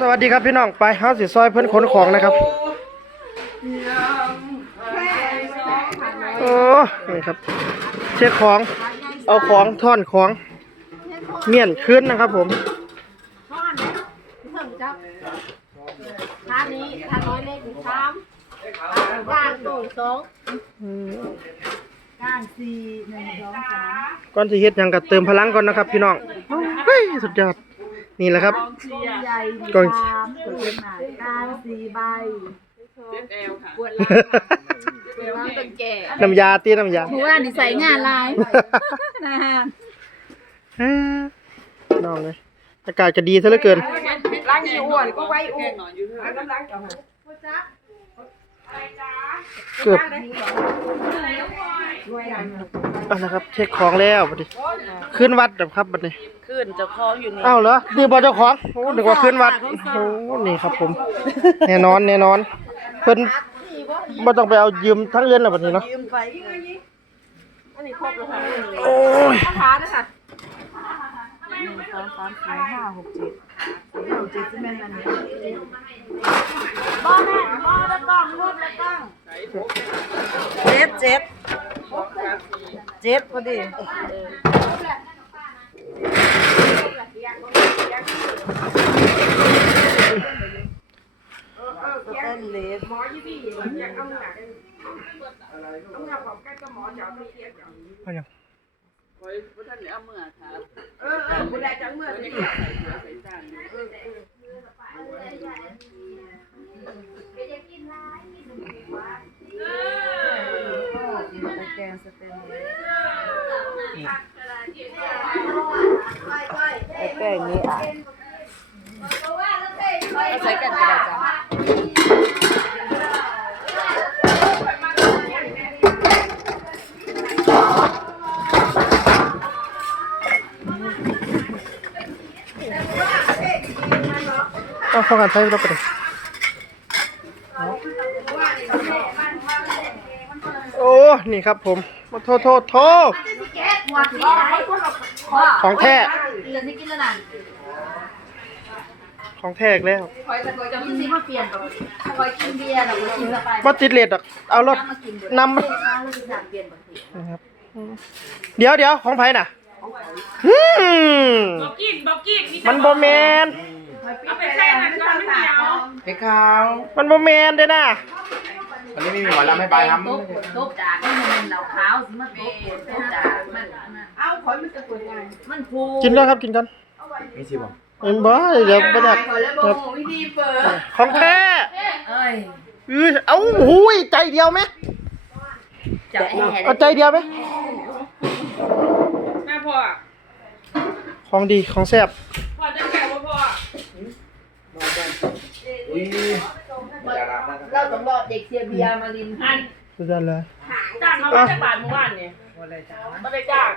สวัสดีครับพี่น้องไปเฮาสิซอยเพิ่นขนของนะครับโอ้นี่ครับ เช็คของเอาของท่อนของเมี่ยนขึ้นนะครับผมท่านี้ท่าน้อยเลขสามย่างโด่งสองก้านสี่หนึ่งสองสามก่อนสิเฮ็ดหยังก็เติมพลังก่อนนะครับ พี่น้องเฮ้ยสุดยอด นี่แหละครับใหญ่กอง สามตัวเป็นหนาก้านสี่ใบปวดร้านเป็นแก่น้ำยาตีน้ำยาหนูว่านิสัยงานลายนะฮะเอ้อน้องเลยอากาศก็ดีซะเหลือเกิน ล้างอยู่อ้วนก็ไว้อ้วน เกือบ อะนะครับเช็คของแล้วบัดนี้ขึ้นวัดแบบครับบัดนี้ขึ้นจะคล้องอยู่นี่อ้าวเหรอดีบอเจ้าของโอ้นึกว่าขึ้นวัดโอ้นี่ครับผมแน่นอนแน่นอนเพิ่นบ่ต้องไปเอายืมทั้งเงินแล้วบัดนี้เนาะยืมไปอันนี้ครบแล้วค่ะโอ้ยค้าด้วยค่ะหนึ่งสองสามสี่ห้าหกเจ็ดสี่หกเจ็ดจะเป็นอันนี้บ่แม่บ่แล้วต้องรวบแล้วต้องเจ็ดเจ็ด เจ็ดพอดีสเตนเลสเอาหยังตะ แกรงสเตนเลสไอ้แป้งนี้อะใช้กันกระดาษจ้ะเอาเข้ากันใช้แล้วบัด นี้โอ้นี่ครับผมโทษโทษโทษของแท้จะสิกินแล้วนั่นของแท้อีกแล้วคอยจะคอยจะกินสิมาเปลี่ยนกับคอยกินเบียร์แล้วก็กินสไปบ่ติดเลทดอกเอารถนำข้าวแล้วสิสั่งเปลี่ยนบางทีนะครับอืมเดี๋ยวเดี๋ยวของไผน่ะอืมบอกกินบอกกินมีมันบ่แมนเอาไปแช่นั่นก่อนไม่เหนียวเพคาวมันบ่แมนเด้นะ วันนี้ไม่มีหมอลำให้บายครับตุ๊บตุ๊บจากนี่มันเหล่าขาวสิมาตุ๊บตุ๊บจากมันเอาขอยมันจะปวดไงมันฟูกินแล้วครับกินกันมีชิบอะเอ็นบ่เดี๋ยวบ่ได้ขอยแล้วบอกวิธีเปิดของแท้เอ้ยอื้อเอ้าหูยใจเดียวไหมจะแห่เอาใจเดียวไหมแม่พ่อของดีของแซ่บพ่อจะแก่ว่าพ่ออุ้ย ดารานะครับเราต้องรอเด็กเสียเบียร์มาลินอันสุดยอดเลยจ้างเขาไม่ได้บาทเมื่อวานเนี่ยไม่ได้จ้าง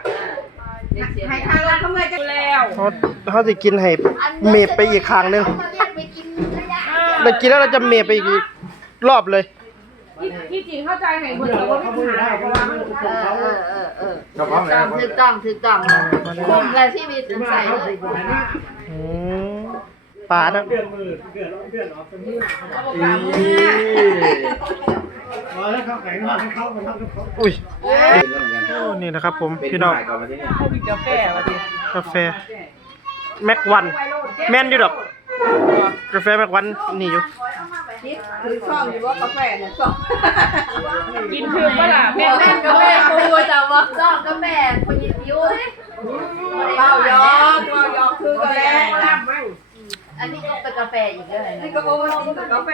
เด็กเสียให้เบียร์ทางเราเขาเมื่อจะดูแล้วเขาเขาสิกินให้เมดไปอีกครั้งหนึงเรากินแล้วเราจะเมดไปอีกรอบเลย ที่ที่จริงเข้าใจไงเหมือนกับว่าไม่มีปัญหาเพราะว่ามันเออเออเออเออชอบพร้อมเลยถูกต้องถูกต้องคุมและชีวิตใส่เลย อืม ปลานะอุ้ยโอ้นี่นะครับผมเป็นพี่น้องก่อนมาที่นะครับผมพี่น้องกาแฟกาแฟแม็กวันแม่นอยู่ดอกกาแฟแม็กวันนี่อยู่คือช่องอยู่ว่ากาแฟเนี่ยช่องกินคือปะล่ะแม่แม่กาแฟปูจะว่าช่องกาแฟคนยิบยิ้วเบายอกเบายอกคือกาแฟ อันนี้ก็เป็นกาแฟอีกด้วยนี่ก็โอ้กินกาแฟ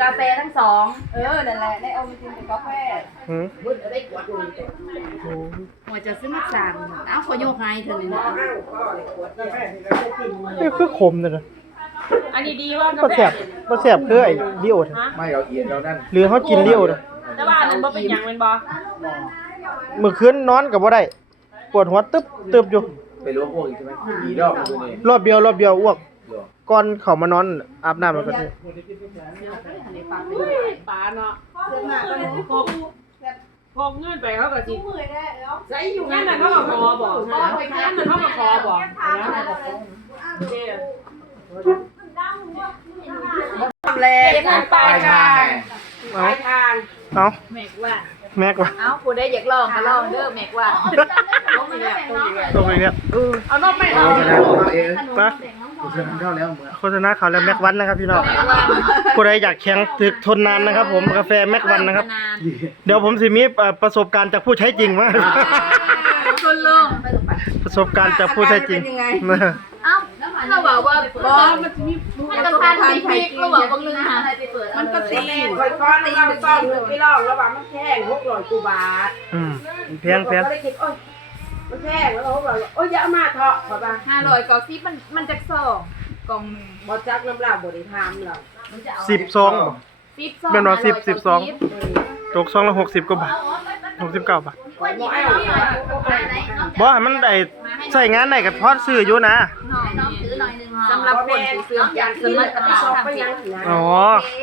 กาแฟทั้งสองเออ นั่นแหละได้เอาไปกินกับกาแฟหืมบุญได้กวดดูโอ้หัวจะซื้อมาสามเอ้าขอโยกให้เธอเลยนะนี่คือขมเลยนะอันนี้ดีว่ากาบ่แฟแซ่บบ่แซ่บคือไอ้ดิโอนะไม่เราเอียนเรานั่นหรือเขากินดิโอนะแต่ว่าอันนั้นบ่เป็นหยังเป็นบ่เมื่อคืนนอนก็บ่ได้ ปวดหัวตึ๊บตึ๊บอยู่ไปรู้พวกอีกใช่ไหมกี่รอบคือนี่รอบเดียวรอบเดียวอ้วกเดี๋ยว ก่อนเขามานอนอาบน้ำแล้วก็นี่ปลาเนาะพกพกเงินไปเขาก็สิใส่อยู่งั้นน่ะเขาก็คอบอกงั้นน่ะเขาก็คอบอกเด้อำแรงปลายทางเอายทางเอาแม็กว่าแม็กว่ะเอ้าผู้ใดอยากลองก็ลองเด้อแม็กว่าตรงนี้เนี่ยเอาน้องไปโฆเอาษณาของเราเองมา ษณาเข้าแล้วเหมือนโฆษณาเขาวแล้วแม็กวันนะครับพี่น้องผู้ใดอยากแข็งถึกทนนานนะครับ ผมกาแฟแม็กวันนะครับ เดี๋ยวผมสิมีเอ่อประสบการณ์จากผู้ใช้จริงมาคุณลุงประสบการณ์จากผู้ใช้จริงนะเอ้าเราบอกว่าบอมันจะมีมันกระทันพลิกๆเราบอกบางนึงหามันก็ตีคอยก้อนตีมันซ่อมหนึ่งพี่ลองระหว่างมันแพงหกร้อยกูบาทอืมแพงแพงก็เลยคิดโอ้ย มันแพงแล้วเขาบอกโอ้ยอย่าเอามาเถอะขอบ้างห้าร้อยเก้าสิบมันมันจะสองกล่องหนึ่งบอจักน้ำลายบริทามเราสิบซองบ่สิบสองแม่นว่าสิบสิบสอง ตกซองละหกสิบกว่าบาทหกสิบเก้าบาทคนหยิบไปหน่อยบ่ให้มันได้ ใช้งานได้กับพอดซื้ออยู่นะน้องถือหน่อยหนึ่งสำหรับคนที่ซื้อจากสมัยตะชอบไปทำยังผิดนะอ๋อ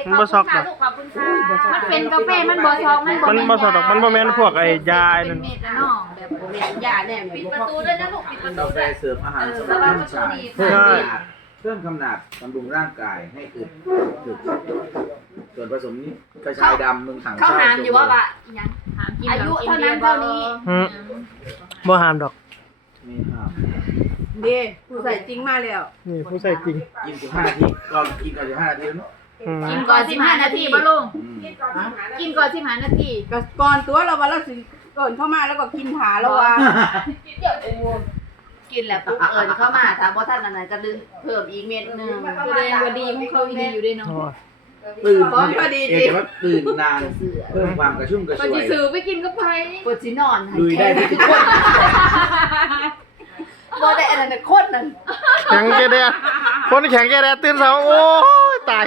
มันบ่ซอกดอก ขอบคุณค่ะมันเป็นกาแฟมันบ่ซอกมันบ่มันบ่ซอกดอกมันบ่แม่นพวกไอ้ยาไอ้นั่น เป็นเม็ดนะน้องแบบผมอยากยาแน่ปิดประตูด้วยนะลูกปิดประตูกาแฟด้วย เสริมอาหารสำหรับร่างกายเพิ่มขนาดเพิ่มขนาดบำรุงร่างกายให้อึดถึกส่วนผสมนี้กระชายดำมึงถังเขาหามอยู่ว่าว่ายังอายุเท่านั้นเท่านี้อืมบ่ห้ามดอก มีห้ามเด้ผู้ใส่จริงมาแล้ว นี่ผู้ใส่จริงกินสิบห้านาทีก็กินก่อนสิบห้านาทีแล้วเนาะอืมกินก่อนสิบห้านาทีบ่ลุงอืมกินก่อนสิบห้านาทีก็ก่อนตัวเราว่าเราสิก่อนเข้ามาแล้วก็กินหาแล้วว่ากินแล้วปุ๊บเอิญเข้ามาถามว่าท่านอันไหนก็ดึงเพิ่มอีกเม็ดหนึ่งแสดงว่าดีของเขาดีอยู่ด้วยเนาะ อ๋อ ตื่นเอกว่าตื่นนานเพิ่มความกระชุ่มกระชก็วจะยซื้อไปกินกับไผปวดสินอนลุยได้ทุกคนบ่ได้อันนั้นโคตรนั่นแข็งแกแดดคนแข็งแกแดดตื่นเช้าโอ้ยตาย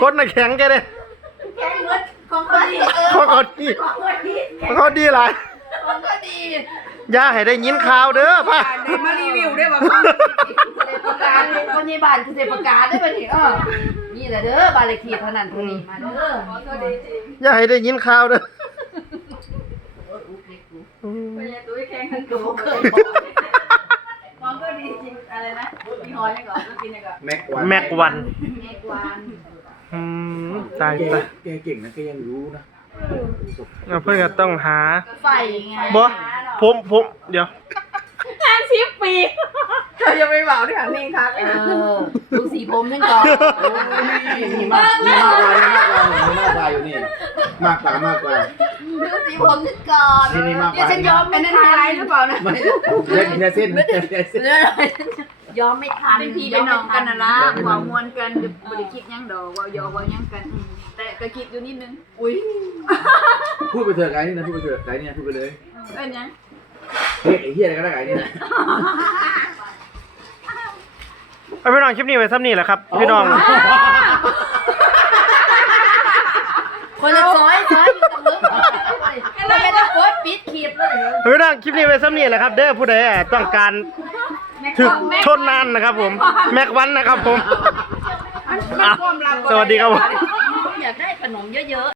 คนน่ะแข็งแกแดดแค่เงินของเขาดีเออเขาก็ดีของเขาดีเขาดีหลายของเขาดีอ ย่าให้ได้ยินข่าวเด้อพ่ะได้มารีวิวได้ว่าเสด็จประกาศคนในบ้านคือเสด็จประกาศได้ป่ะนี่เออนี่แหละเด้อบ้านเลขที่เท่านั้นเท่านี้มาเด้ออย่าให้ได้ยินข่าวเด้ออืมตัวแข็งทั้งดูตัวเคยบอกมันก็ดีจริงอะไรนะมีหอยยังก่อนกินยังก่อนแม็กวันแม็กวันแม่กวานอืมตายแกตายแกเก่งนะแกยังรู้นะ เอาเพื่อนก็ต้องหาไฟไงบ่ผมผมเดี๋ยวเธอยังไม่เบาด้วยค่ะนี่ครับเออดูสีผมนั่นก่อนมีมากมีมากกว่ามีมากกว่ามีมากกว่าอยู่นี่มากกว่ามากกว่าดูสีผมนั่นก่อนนี่นี่มากกว่าเดี๋ยวฉันยอมอัไม่นนั้นทัไฮนไลท์หรือเปล่านะไม่เล่นแค่เส้นแค่เส้นเรื่องอะไร ยอมไม่ทันเป็นพี่เป็นน้องกันนะล่ะหัวมวนกันบริคิดยังดอกว่าหยอกว่ายังกันอืมแต่ก็คิดอยู่นิดนึงอุ้ยพูดไปเถอะไกด์นี่นะพูดไปเถอะไกด์นี่นะพูดไปเลยเอ้ยยังเฮ้ยไอ้เหี้ยอะไรก็ได้ไกด์นี่นะเอาพี่น้องคลิปนี้ไว้ซ้ำนี่แหละครับพี่น้อง คนละซอยซอยอยู่กับมึงเราไม่ต้องกดปิดคลิปเลยเอาพี่น้องคลิปนี้ไว้ซ้ำนี่แหละครับ เด้อผู้ใดอะต้องการ ถึกทนนานนะครับผม แม็กวันนะครับผมมันความลับสวัสดีครับผม อยากได้ขนมเยอะ